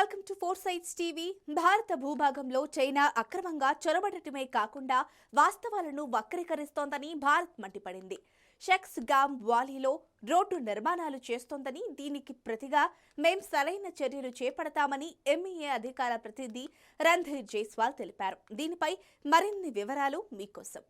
Welcome to four sides TV. భారత భూభాగంలో China అక్రమంగా చొరబడటమే కాకుండా వాస్తవాలను వక్రీకరిస్తోందని భారత్ మండిపడింది. షెక్స్ గామ్ వాలీలో రోడ్డు నిర్మాణాలు చేస్తోందని, దీనికి ప్రతిగా మేం సరైన చర్యలు చేపడతామని ఎంఈఏ అధికార ప్రతినిధి రణ్ధీర్ జైస్వాల్ తెలిపారు. దీనిపై మరిన్ని వివరాలు మీకోసం.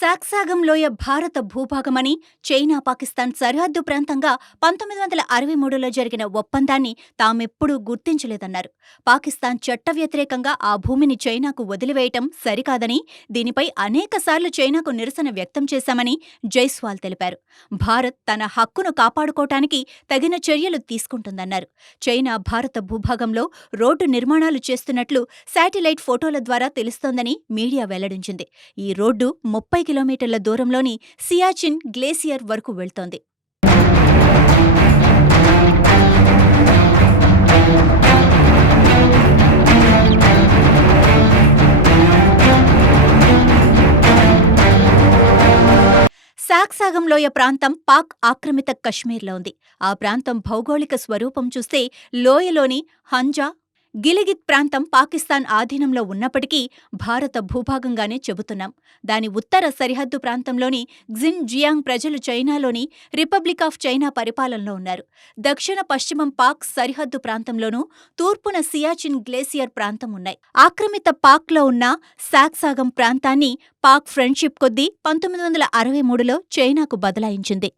సాక్సాగం లోయ భారత భూభాగమని, చైనా పాకిస్తాన్ సరిహద్దు ప్రాంతంగా 1963లో జరిగిన ఒప్పందాన్ని తామెప్పుడూ గుర్తించలేదన్నారు. పాకిస్తాన్ చట్ట వ్యతిరేకంగా ఆ భూమిని చైనాకు వదిలివేయటం సరికాదని, దీనిపై అనేకసార్లు చైనాకు నిరసన వ్యక్తం చేశామని జైస్వాల్ తెలిపారు. భారత్ తన హక్కును కాపాడుకోవటానికి తగిన చర్యలు తీసుకుంటుందన్నారు. చైనా భారత భూభాగంలో రోడ్డు నిర్మాణాలు చేస్తున్నట్లు శాటిలైట్ ఫోటోల ద్వారా తెలుస్తోందని మీడియా వెల్లడించింది. ఈ రోడ్డు 30 కిలోమీటర్ల దూరంలోని సియాచిన్ గ్లేసియర్ వరకు వెళ్తోంది. సాక్సాగం లోయ ప్రాంతం పాక్ ఆక్రమిత కశ్మీర్లో ఉంది. ఆ ప్రాంతం భౌగోళిక స్వరూపం చూస్తే లోయలోని హంజా, గిలిగిత్ ప్రాంతం పాకిస్తాన్ ఆధీనంలో ఉన్నప్పటికీ భారత భూభాగంగానే చెబుతున్నాం. దాని ఉత్తర సరిహద్దు ప్రాంతంలోని క్సిన్ జియాంగ్ ప్రజలు చైనాలోని రిపబ్లిక్ ఆఫ్ చైనా పరిపాలనలో ఉన్నారు. దక్షిణ పశ్చిమం పాక్ సరిహద్దు ప్రాంతంలోనూ, తూర్పున సియాచిన్ గ్లేసియర్ ప్రాంతం ఉన్నాయి. ఆక్రమిత పాక్లో ఉన్న సాక్సాగం ప్రాంతాన్ని పాక్ ఫ్రెండ్షిప్ కొద్దీ 1963లో చైనాకు బదలాయించింది.